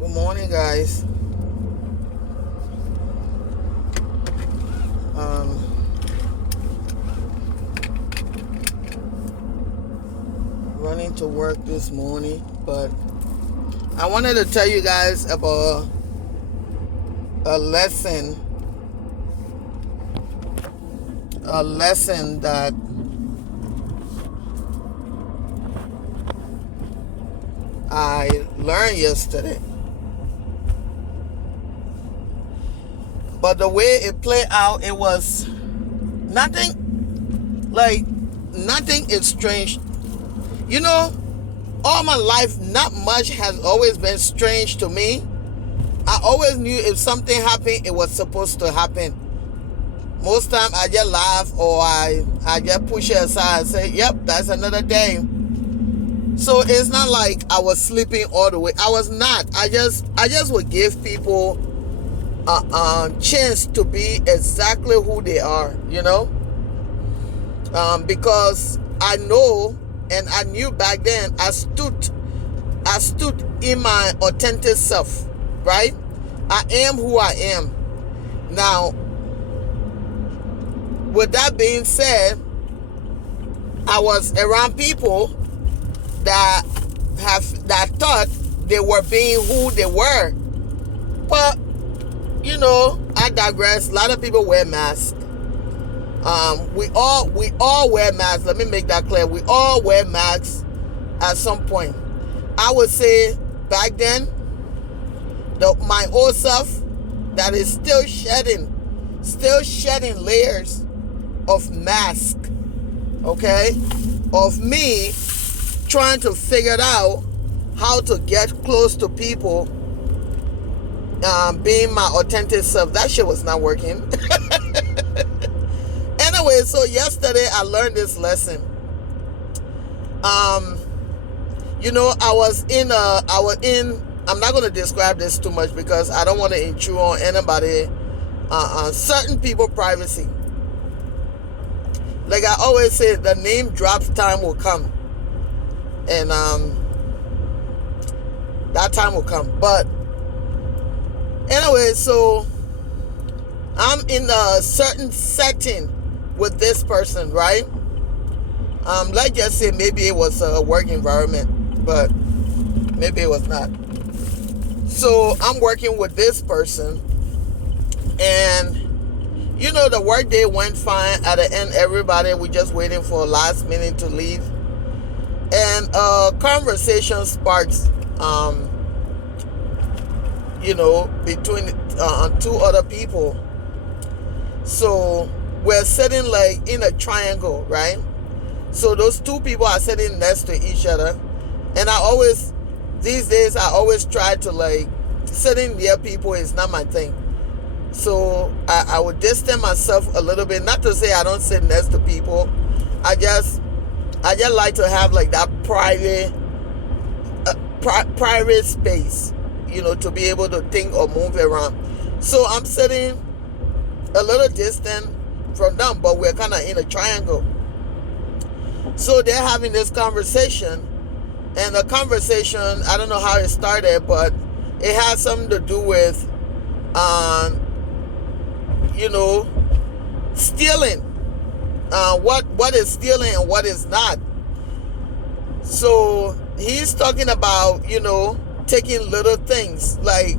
Good morning, guys. Um, Running to work this morning, but I wanted to tell you guys about a lesson, that I learned yesterday. But the way it played out, it was nothing is strange. You know, all my life, not much has always been strange to me. I always knew if something happened, it was supposed to happen. Most time I just laugh or I just push it aside and say, yep, that's another day. So it's not like I was sleeping all the way. I was not. I just would give people a chance to be exactly who they are, because I know and I knew back then I stood in my authentic self, right? I am who I am. Now, with that being said, I was around people that thought they were being who they were. But I digress. A lot of people wear masks. We all wear masks. Let me make that clear. We all wear masks at some point. I would say back then, my old self that is still shedding layers of mask, okay, of me trying to figure out how to get close to people, being my authentic self. That shit was not working. Anyway, so yesterday I learned this lesson. I was in, I'm not going to describe this too much because I don't want to intrude on anybody, certain people privacy. Like I always say, the name drops time will come. And that time will come. But anyway, so I'm in a certain setting with this person, right? Let's just say maybe it was a work environment, but maybe it was not. So I'm working with this person, and the work day went fine. At the end, everybody, we just waiting for last minute to leave, and a conversation sparks, between two other people. So we're sitting like in a triangle, right? So those two people are sitting next to each other, and these days I always try to like sitting near people is not my thing. So I would distance myself a little bit. Not to say I don't sit next to people. I just like to have like that private space, to be able to think or move around. So I'm sitting a little distant from them, but we're kind of in a triangle. So they're having this conversation, and the conversation, I don't know how it started, but it had something to do with, stealing. What is stealing and what is not. So he's talking about, taking little things, like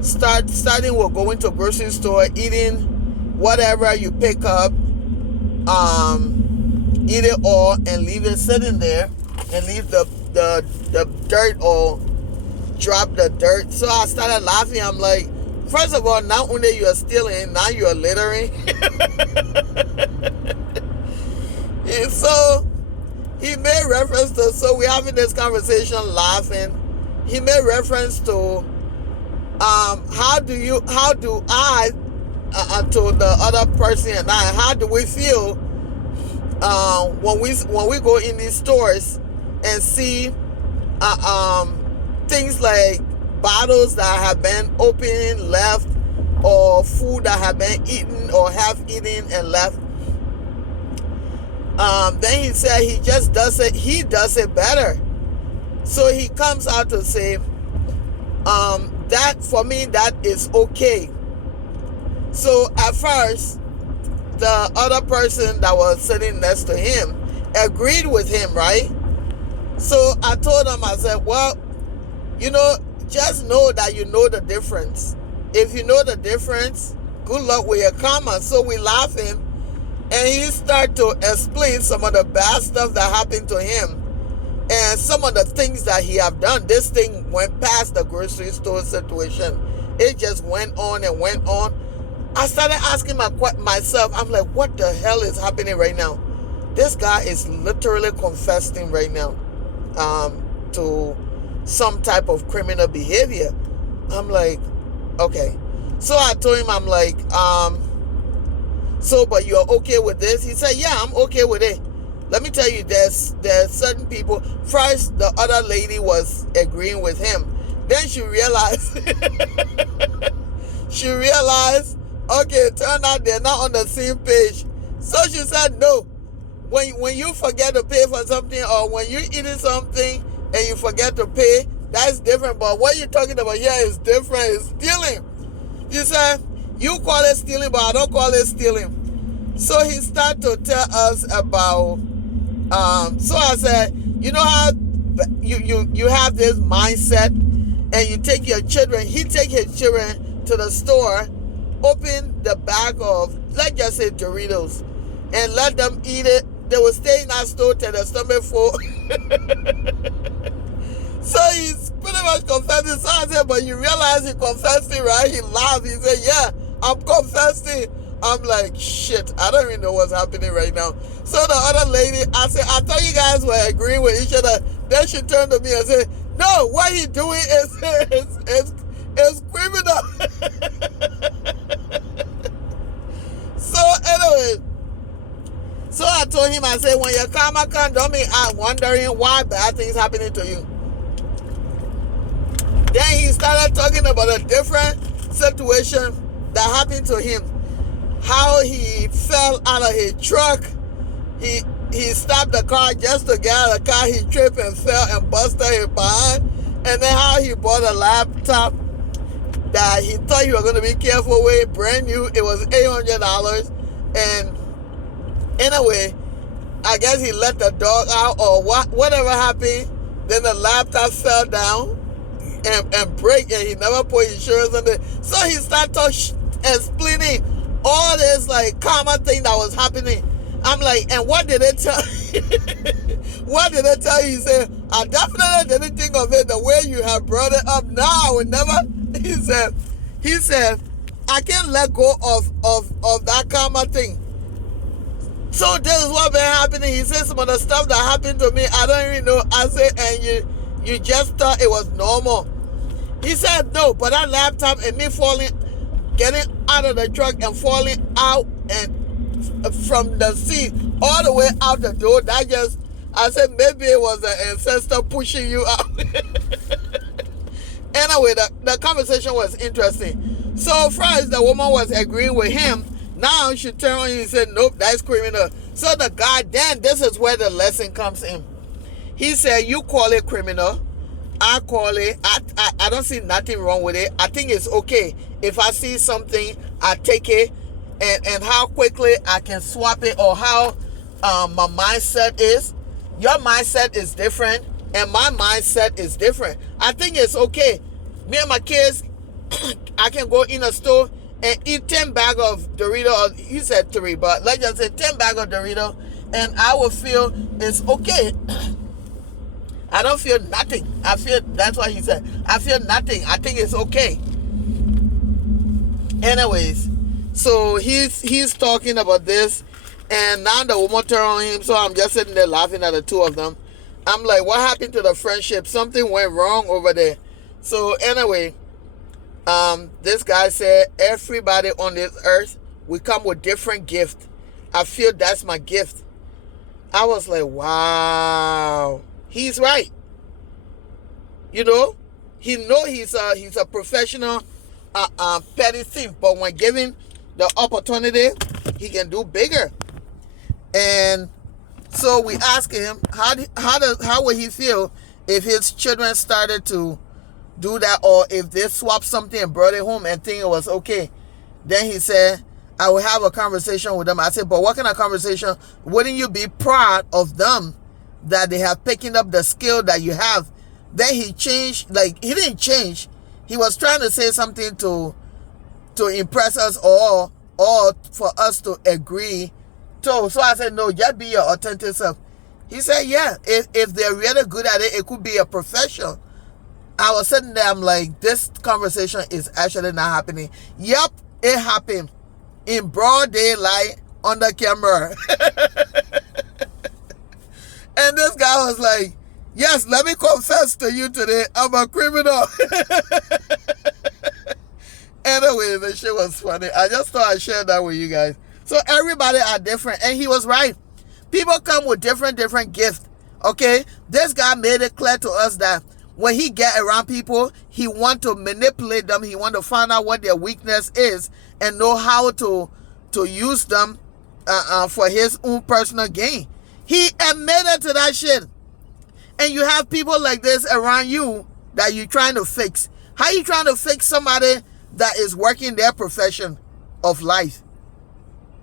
starting with going to a grocery store, eating whatever you pick up, eat it all and leave it sitting there, and leave the dirt or drop the dirt. So I started laughing. I'm like, first of all, not only you are stealing, now you are littering. And so he made reference to, so we're having this conversation laughing. He made reference to how do I to the other person and I, how do we feel when we go in these stores and see things like bottles that have been opened, left, or food that have been eaten or half eaten and left. Then he said he does it better. So he comes out to say, That for me, that is okay. So at first, the other person that was sitting next to him agreed with him, right? So I told him, I said, well, just know that you know the difference. If you know the difference, good luck with your karma. So we laughing, and he started to explain some of the bad stuff that happened to him and some of the things that he have done. This thing went past the grocery store situation. It just went on and went on. I started asking myself, I'm like, what the hell is happening right now? This guy is literally confessing right now to some type of criminal behavior. I'm like, okay. So I told him, I'm like, so but you're okay with this? He said, yeah, I'm okay with it. Let me tell you, there's certain people. First, the other lady was agreeing with him. Then she realized, okay, it turned out they're not on the same page. So she said, no. When you forget to pay for something, or when you're eating something and you forget to pay, that's different. But what you're talking about here is different. It's stealing. You said, you call it stealing, but I don't call it stealing. So he started to tell us about, so I said, you know how you have this mindset, and you take your children, he take his children to the store, open the bag of, let's just say Doritos, and let them eat it. They will stay in that store till their stomach full. So he's pretty much confessing. So I said, but you realize he confessing, right? He laughed. He said, yeah, I'm confessing. I'm like, shit, I don't even know what's happening right now. So the other lady, I said, I thought you guys were agreeing with each other. Then she turned to me and said, no, what he doing is criminal. So anyway, so I told him, I said, when your karma comes, don't be wondering why bad things happening to you. Then he started talking about a different situation that happened to him. How he fell out of his truck. He stopped the car just to get out of the car. He tripped and fell and busted his behind. And then how he bought a laptop that he thought he was going to be careful with, brand new. It was $800. And anyway, I guess he let the dog out or whatever happened. Then the laptop fell down and break, and he never put insurance on it. So he started explaining all this like karma thing that was happening. I'm like, and what did they tell you? What did they tell you? He said, I definitely didn't think of it the way you have brought it up. Now I would never. He said, I can't let go of that karma thing. So this is what been happening. He said some of the stuff that happened to me, I don't even know. I said, and you just thought it was normal. He said, no, but that laptop and me getting out of the truck and falling out and from the seat all the way out the door, I said, maybe it was an ancestor pushing you out. Anyway, the conversation was interesting. So first, the woman was agreeing with him. Now she turned on him and said, nope, that's criminal. So the guy, then this is where the lesson comes in. He said, you call it criminal. I call it, I don't see nothing wrong with it. I think it's okay. If I see something, I take it, and how quickly I can swap it, or how my mindset is. Your mindset is different, and my mindset is different. I think it's okay. Me and my kids, I can go in a store and eat 10 bags of Dorito. He said 3, but let's just say 10 bags of Dorito, and I will feel it's okay. I don't feel nothing. I feel, that's what he said. I feel nothing. I think it's okay. Anyways, so he's talking about this, and now the woman turned on him, so I'm just sitting there laughing at the two of them. I'm like, what happened to the friendship? Something went wrong over there. So anyway, this guy said, everybody on this earth, we come with different gifts. I feel that's my gift. I was like, wow. He's right. You know, he's a professional petty thief, but when given the opportunity, he can do bigger. And so we asked him, how would he feel if his children started to do that, or if they swap something and brought it home and think it was okay, then he said, I will have a conversation with them. I said, but what kind of conversation? Wouldn't you be proud of them that they have picking up the skill that you have? Then he changed, like, he didn't change. He was trying to say something to impress us, or for us to agree. So I said, no, just be your authentic self. He said, yeah, if they're really good at it, it could be a profession. I was sitting there, I'm like, this conversation is actually not happening. Yep, it happened in broad daylight on the camera. And this guy was like, yes, let me confess to you today, I'm a criminal. Anyway, the shit was funny. I just thought I'd share that with you guys. So everybody are different, and he was right. People come with different gifts, okay? This guy made it clear to us that when he get around people, he want to manipulate them. He want to find out what their weakness is and know how to use them for his own personal gain. He admitted to that shit. And you have people like this around you that you're trying to fix. How you trying to fix somebody that is working their profession of life?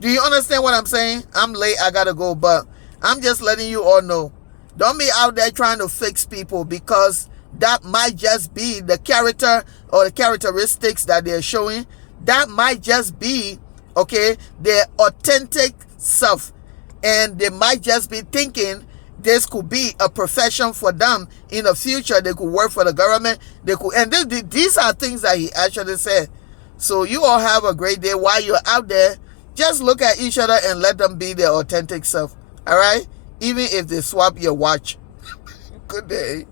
Do you understand what I'm saying? I'm late, I gotta go, but I'm just letting you all know. Don't be out there trying to fix people, because that might just be the character or the characteristics that they're showing. That might just be, okay, their authentic self. And they might just be thinking this could be a profession for them in the future. They could work for the government. They could, and these are things that he actually said. So you all have a great day. While you're out there, just look at each other and let them be their authentic self. All right? Even if they swap your watch. Good day.